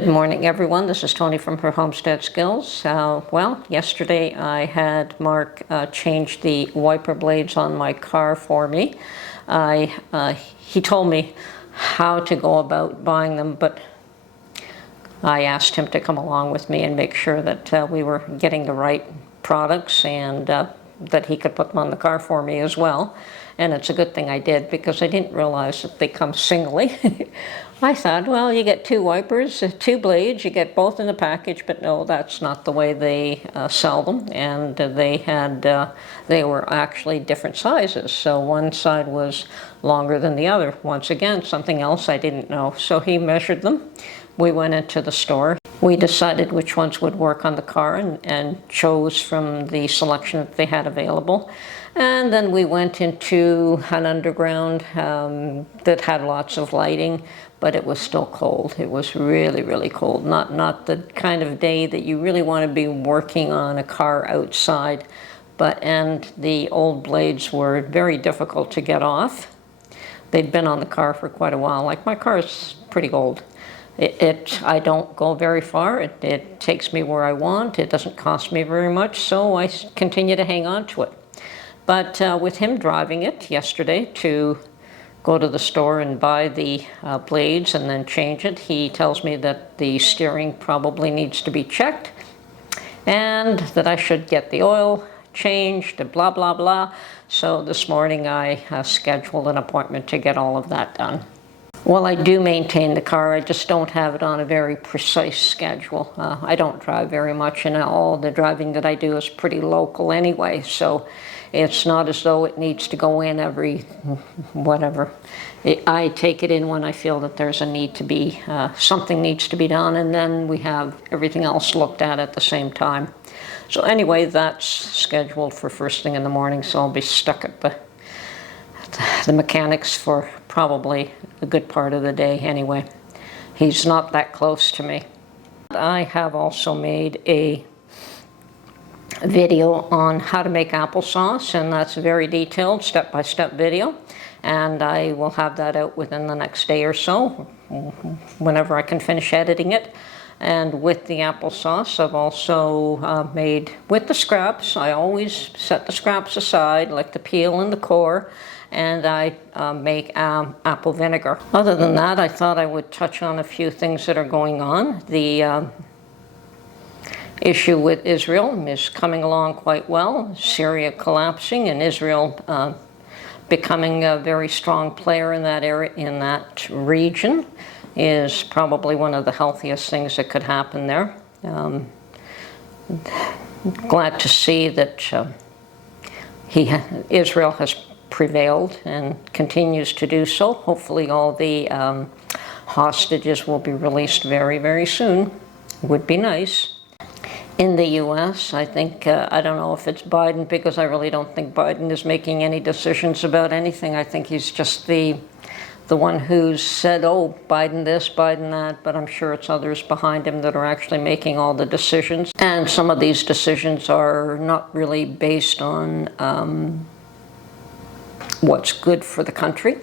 Good morning, everyone. This is Tony from her Homestead Skills. Well, yesterday I had Mark change the wiper blades on my car for me. He told me how to go about buying them, but I asked him to come along with me and make sure that we were getting the right products and that he could put them on the car for me as well. And it's a good thing I did, because I didn't realize that they come singly. I thought, well, you get two wipers, two blades, you get both in the package, but no, that's not the way they sell them. And they were actually different sizes. So one side was longer than the other. Once again, something else I didn't know. So he measured them. We went into the store. We decided which ones would work on the car and chose from the selection that they had available. And then we went into an underground that had lots of lighting, but it was still cold. It was really, really cold. Not the kind of day that you really want to be working on a car outside. And the old blades were very difficult to get off. They'd been on the car for quite a while. Like, my car is pretty old. I don't go very far. It takes me where I want. It doesn't cost me very much, so I continue to hang on to it. But with him driving it yesterday to go to the store and buy the blades and then change it, he tells me that the steering probably needs to be checked and that I should get the oil changed and blah, blah, blah. So this morning I scheduled an appointment to get all of that done. Well, I do maintain the car. I just don't have it on a very precise schedule. I don't drive very much, and all the driving that I do is pretty local anyway, so it's not as though it needs to go in every whatever. I take it in when I feel that there's a need to be, something needs to be done, and then we have everything else looked at the same time. So anyway, that's scheduled for first thing in the morning, so I'll be stuck at the mechanics for probably a good part of the day anyway. He's not that close to me. I have also made a video on how to make applesauce, and that's a very detailed step-by-step video, and I will have that out within the next day or so, whenever I can finish editing it. And with the applesauce, I've also made, with the scraps, I always set the scraps aside, like the peel and the core, and I make apple vinegar. Other than that, I thought I would touch on a few things that are going on. The issue with Israel is coming along quite well. Syria collapsing, and Israel becoming a very strong player in that area, in that region, is probably one of the healthiest things that could happen there. Glad to see that Israel has prevailed and continues to do so. Hopefully all the hostages will be released very, very soon. Would be nice. In the U.S., I think, I don't know if it's Biden, because I really don't think Biden is making any decisions about anything. I think he's just the one who's said, oh, Biden this, Biden that, but I'm sure it's others behind him that are actually making all the decisions. And some of these decisions are not really based on what's good for the country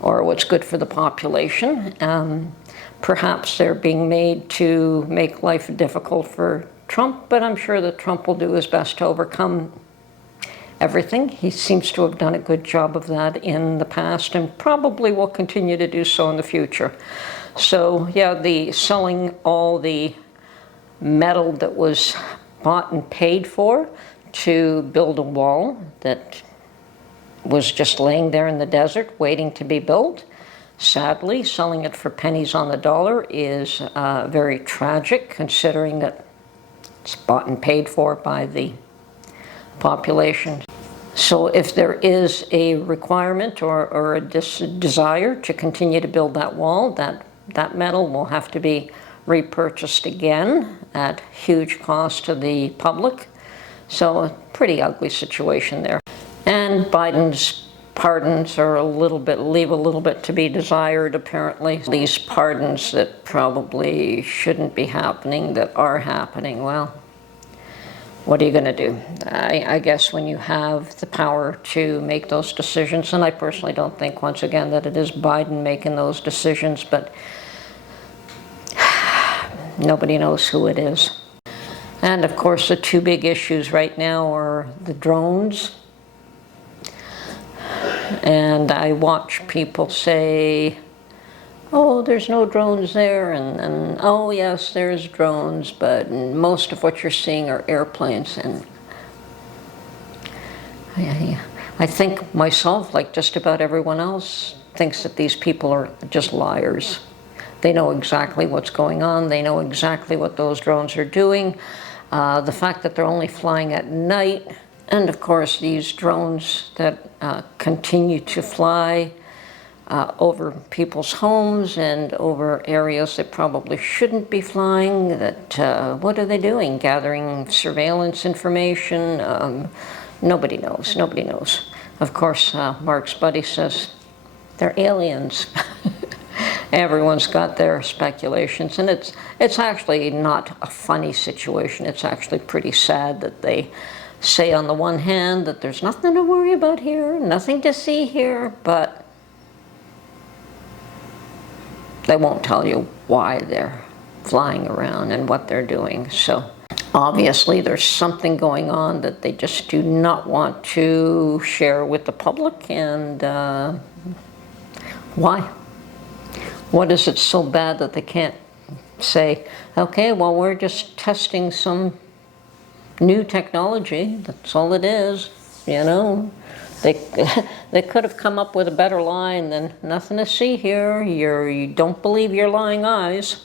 or what's good for the population. Perhaps they're being made to make life difficult for Trump, but I'm sure that Trump will do his best to overcome everything. He seems to have done a good job of that in the past and probably will continue to do so in the future. So yeah, the selling all the metal that was bought and paid for to build a wall that was just laying there in the desert waiting to be built. Sadly, selling it for pennies on the dollar is very tragic, considering that it's bought and paid for by the population. So if there is a requirement or a desire to continue to build that wall, that metal will have to be repurchased again at huge cost to the public. So a pretty ugly situation there. And Biden's pardons are leave a little bit to be desired, apparently. These pardons that probably shouldn't be happening, that are happening, well, what are you going to do? I guess when you have the power to make those decisions, and I personally don't think, once again, that it is Biden making those decisions, but Nobody knows who it is. And of course, the two big issues right now are the drones. And I watch people say, oh, there's no drones there, and oh yes, there's drones, but most of what you're seeing are airplanes. And I think myself, like just about everyone else, thinks that these people are just liars. They know exactly what's going on. They know exactly what those drones are doing. The fact that they're only flying at night, and of course these drones that continue to fly over people's homes and over areas that probably shouldn't be flying, that what are they doing? Gathering surveillance information? Nobody knows. Nobody knows. Of course, Mark's buddy says they're aliens. Everyone's got their speculations, and it's actually not a funny situation. It's actually pretty sad that they say on the one hand that there's nothing to worry about here, nothing to see here, but they won't tell you why they're flying around and what they're doing. So obviously there's something going on that they just do not want to share with the public. And why? What is it so bad that they can't say, okay, well, we're just testing some new technology. That's all it is, you know. They could have come up with a better line than nothing to see here. You don't believe your lying eyes.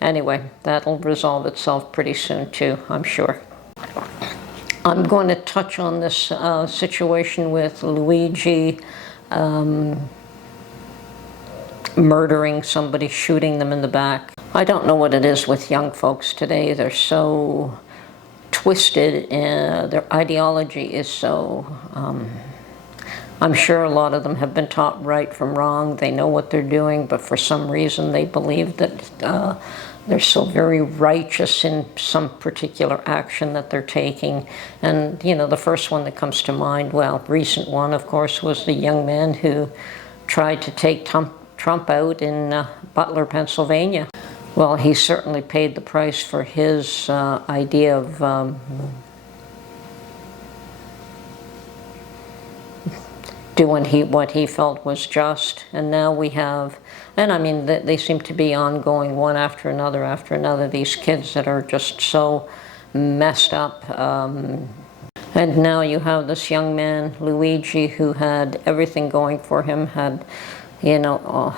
Anyway, that'll resolve itself pretty soon too, I'm sure. I'm going to touch on this situation with Luigi murdering somebody, shooting them in the back. I don't know what it is with young folks today. They're so twisted, and their ideology is so... I'm sure a lot of them have been taught right from wrong. They know what they're doing, but for some reason they believe that they're so very righteous in some particular action that they're taking. And, you know, the first one that comes to mind, well, recent one, of course, was the young man who tried to take Trump out in Butler, Pennsylvania. Well, he certainly paid the price for his idea of doing what he felt was just. And now we have, and I mean, they seem to be ongoing one after another, these kids that are just so messed up. And now you have this young man, Luigi, who had everything going for him, had, you know,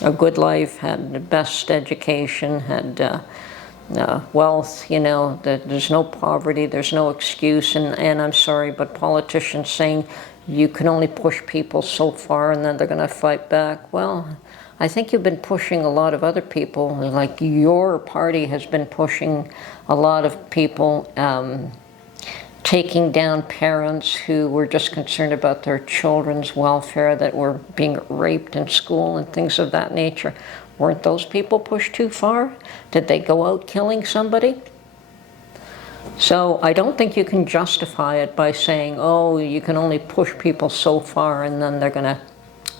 a good life, had the best education, had wealth, you know, that there's no poverty, there's no excuse. And I'm sorry, but politicians saying you can only push people so far and then they're going to fight back. Well, I think you've been pushing a lot of other people, like your party has been pushing a lot of people, taking down parents who were just concerned about their children's welfare, that were being raped in school and things of that nature. Weren't those people pushed too far? Did they go out killing somebody? So I don't think you can justify it by saying, oh, you can only push people so far and then they're going to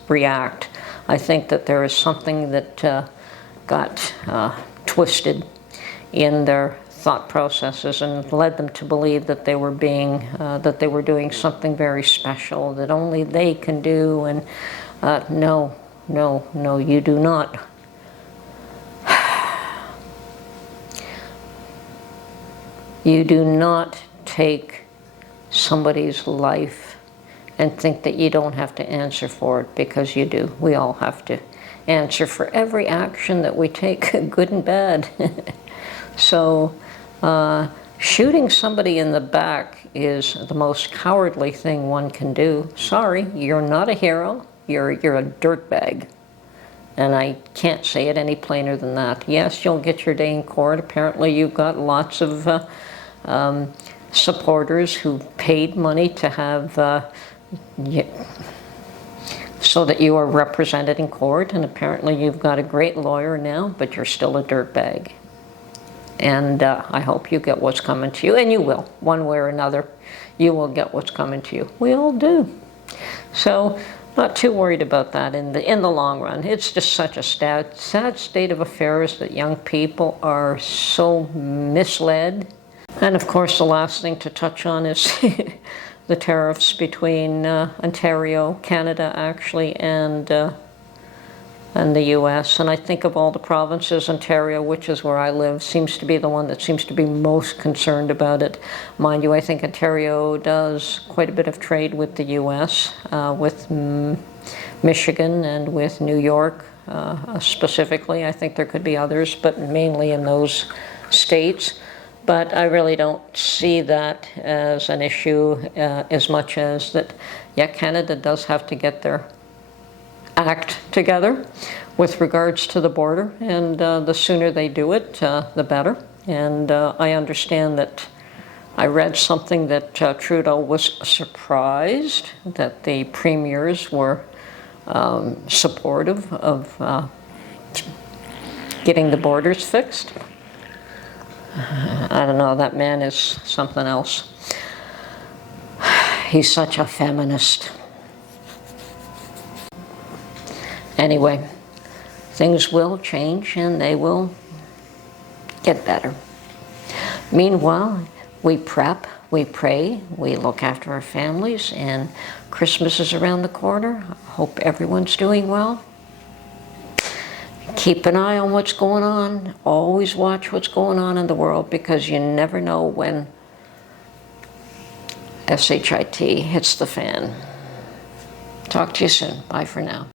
react. I think that there is something that got twisted in their thought processes and led them to believe that they were doing something very special that only they can do. And no, you do not. You do not take somebody's life and think that you don't have to answer for it, because you do. We all have to answer for every action that we take, good and bad. So shooting somebody in the back is the most cowardly thing one can do. Sorry, you're not a hero. You're a dirtbag. And I can't say it any plainer than that. Yes, you'll get your day in court. Apparently you've got lots of supporters who paid money to have, so that you are represented in court, and apparently you've got a great lawyer now, but you're still a dirtbag. And I hope you get what's coming to you, and you will, one way or another, you will get what's coming to you. We all do. So Not too worried about that in the long run. It's just such a sad state of affairs that young people are so misled. And of course, the last thing to touch on is the tariffs between Ontario, Canada actually, and the U.S. And I think of all the provinces, Ontario, which is where I live, seems to be the one that seems to be most concerned about it. Mind you, I think Ontario does quite a bit of trade with the U.S., with Michigan and with New York specifically. I think there could be others, but mainly in those states. But I really don't see that as an issue as much as that, yeah, Canada does have to get their act together with regards to the border, and the sooner they do it, the better. And I understand that I read something that Trudeau was surprised that the premiers were supportive of getting the borders fixed. I don't know, that man is something else. He's such a feminist. Anyway, things will change and they will get better. Meanwhile, we prep, we pray, we look after our families, and Christmas is around the corner. I hope everyone's doing well. Keep an eye on what's going on. Always watch what's going on in the world, because you never know when SHIT hits the fan. Talk to you soon. Bye for now.